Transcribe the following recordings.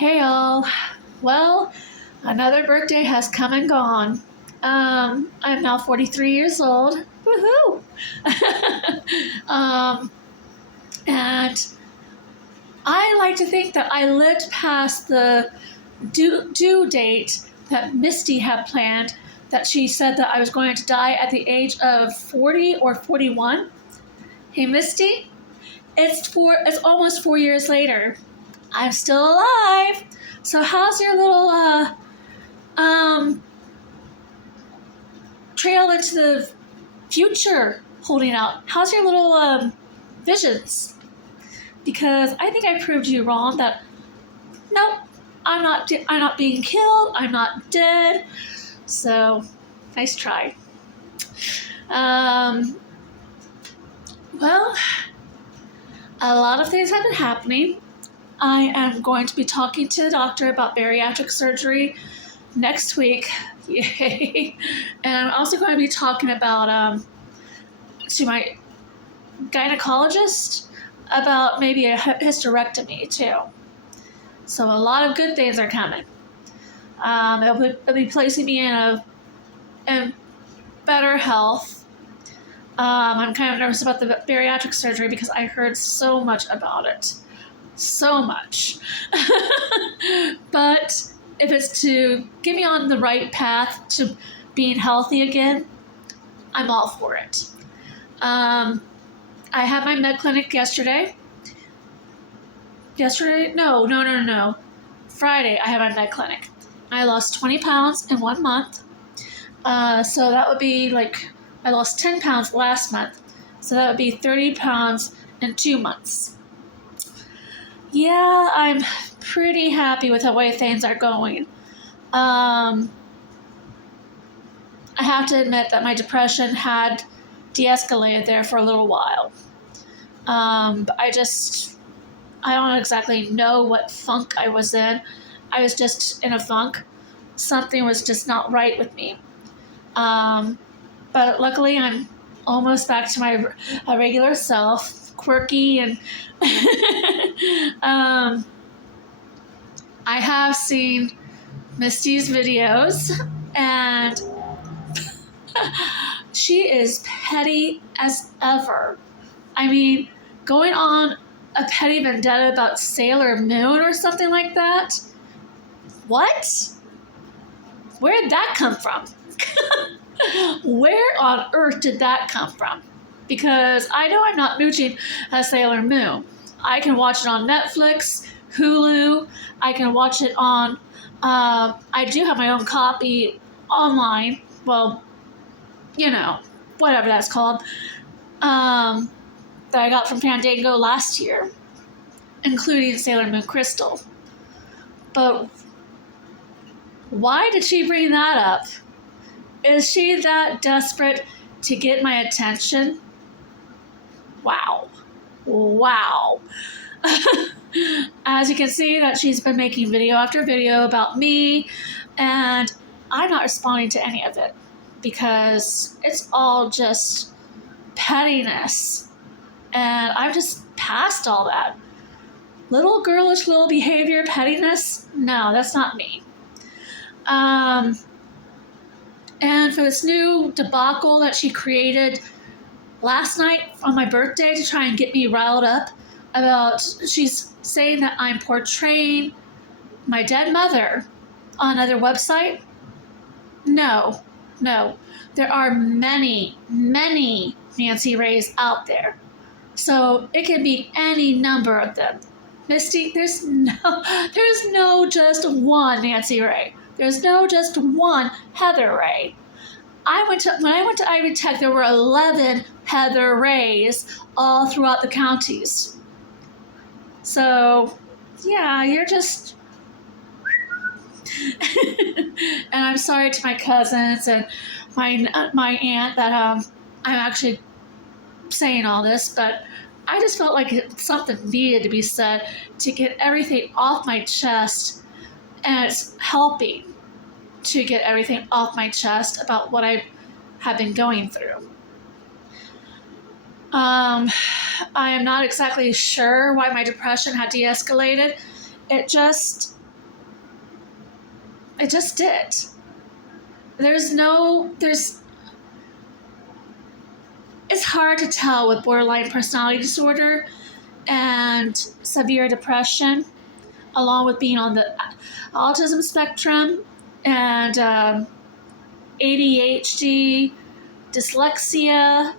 Hey all. Well, another birthday has come and gone. I'm now 43 years old. Woohoo! um, and I like to think that I lived past the due date that Misty had planned, that she said that I was going to die at the age of 40 or 41. Hey Misty, it's almost 4 years later. I'm still alive. So how's your little um trail into the future holding out? How's your little visions? Because I think I proved you wrong that nope, I'm not being killed. I'm not dead. So nice try. Um well, a lot of things have been happening. I am going to be talking to the doctor about bariatric surgery next week. Yay. And I'm also going to be talking about to my gynecologist about maybe a hysterectomy too. So a lot of good things are coming. It'll be placing me in better health. I'm kind of nervous about the bariatric surgery because I heard so much about it. So much. But if it's to get me on the right path to being healthy again, I'm all for it. I had my med clinic yesterday. No. Friday, I had my med clinic. I lost 20 pounds in 1 month. So that would be like, I lost 10 pounds last month. So that would be 30 pounds in 2 months. Yeah, I'm pretty happy with the way things are going. I have to admit that my depression had de-escalated there for a little while. But I don't exactly know what funk I was in. I was just in a funk. Something was just not right with me. But luckily I'm almost back to my regular self, quirky, and I have seen Misty's videos, and she is petty as ever. I mean, going on a petty vendetta about Sailor Moon or something like that? What? Where did that come from? Where on earth did that come from? Because I know I'm not mooching a Sailor Moon. I can watch it on Netflix, Hulu. I can watch it on, I do have my own copy online. Well, whatever that's called. That I got from Fandango last year, including Sailor Moon Crystal. But why did she bring that up? Is she that desperate to get my attention? Wow. As you can see, that she's been making video after video about me, and I'm not responding to any of it because it's all just pettiness, and I've just passed all that. Little girlish little behavior, pettiness, no, that's not me. And for this new debacle that she created last night on my birthday to try and get me riled up about, she's saying that I'm portraying my dead mother on another website. No. There are many Nancy Rays out there. So it can be any number of them. Misty, there's no just one Nancy Ray. There's no just one Heather Ray. When I went to Ivy Tech, there were 11 Heather Rays all throughout the counties. So, yeah, you're just... And I'm sorry to my cousins and my aunt that I'm actually saying all this, but I just felt like something needed to be said to get everything off my chest, and it's helping to get everything off my chest about what I have been going through. I am not exactly sure why my depression had de-escalated. It just I just did. It's hard to tell with borderline personality disorder and severe depression, along with being on the autism spectrum and ADHD, dyslexia.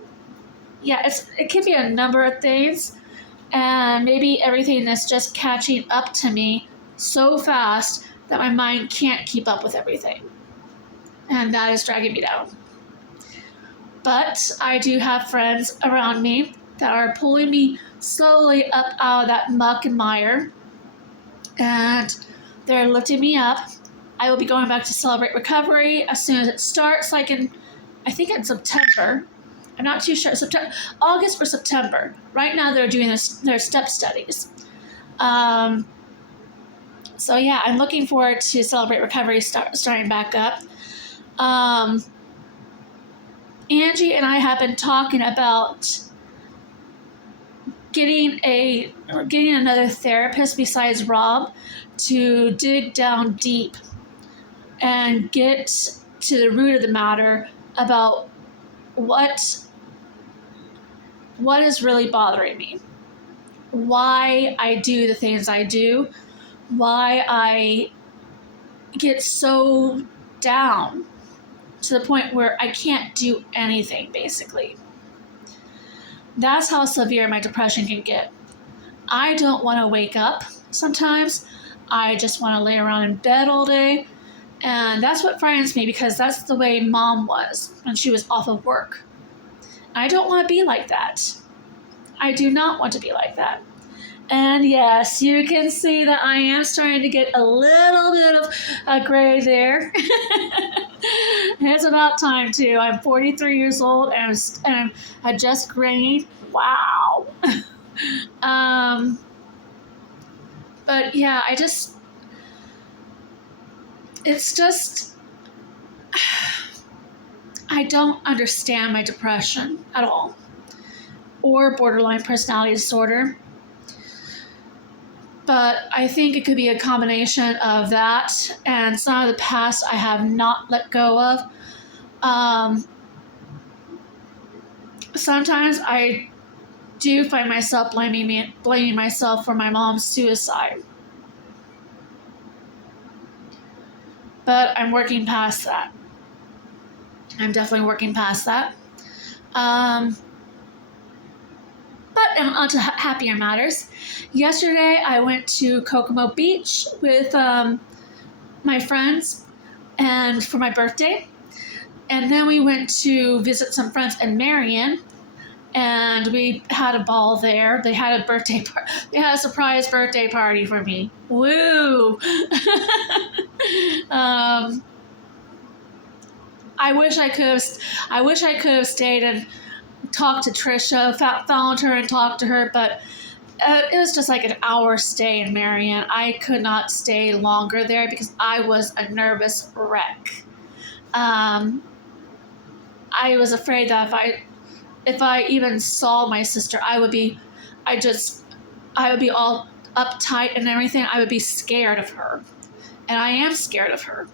Yeah, it can be a number of things, and maybe everything is just catching up to me so fast that my mind can't keep up with everything, and that is dragging me down. But I do have friends around me that are pulling me slowly up out of that muck and mire, and they're lifting me up. I will be going back to Celebrate Recovery as soon as it starts, I think in September. I'm not too sure, August or September. Right now they're doing their step studies. So yeah, I'm looking forward to Celebrate Recovery starting back up. Angie and I have been talking about getting another therapist besides Rob to dig down deep and get to the root of the matter about what is really bothering me, why I do the things I do, why I get so down to the point where I can't do anything, basically. That's how severe my depression can get. I don't want to wake up sometimes. I just want to lay around in bed all day. And that's what frightens me, because that's the way Mom was when she was off of work. I don't want to be like that. I do not want to be like that. And yes, you can see that I am starting to get a little bit of gray there. It's about time too. I'm 43 years old and I just grayed. Wow. But yeah, it's just, I don't understand my depression at all, or borderline personality disorder. But I think it could be a combination of that and some of the past I have not let go of. Sometimes I do find myself blaming myself for my mom's suicide. But I'm working past that. I'm definitely working past that. But on to happier matters. Yesterday, I went to Kokomo Beach with my friends and for my birthday. And then we went to visit some friends in Marion, and we had a ball there. They had a they had a surprise birthday party for me. Woo! I wish I could have stayed and talked to Trisha, found her and talked to her, but it was just like an hour stay in Marion. I could not stay longer there because I was a nervous wreck. I was afraid that if I even saw my sister, I would be all uptight and everything. I would be scared of her. And I am scared of her.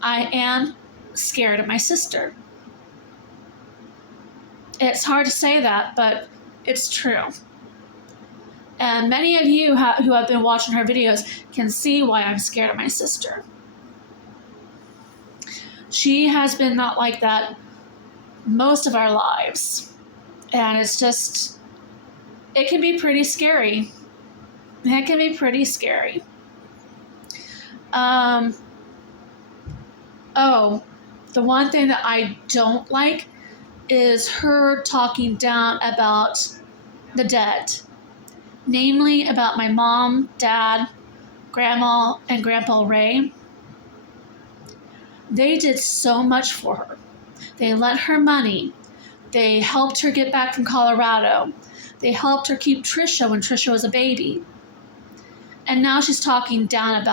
I am scared of my sister. It's hard to say that, but it's true. And many of you who have been watching her videos can see why I'm scared of my sister. She has been not like that most of our lives. And it's just, it can be pretty scary. It can be pretty scary. The one thing that I don't like is her talking down about the dead. Namely about my mom, dad, grandma, and grandpa Ray. They did so much for her. They lent her money. They helped her get back from Colorado. They helped her keep Trisha when Trisha was a baby. And now she's talking down about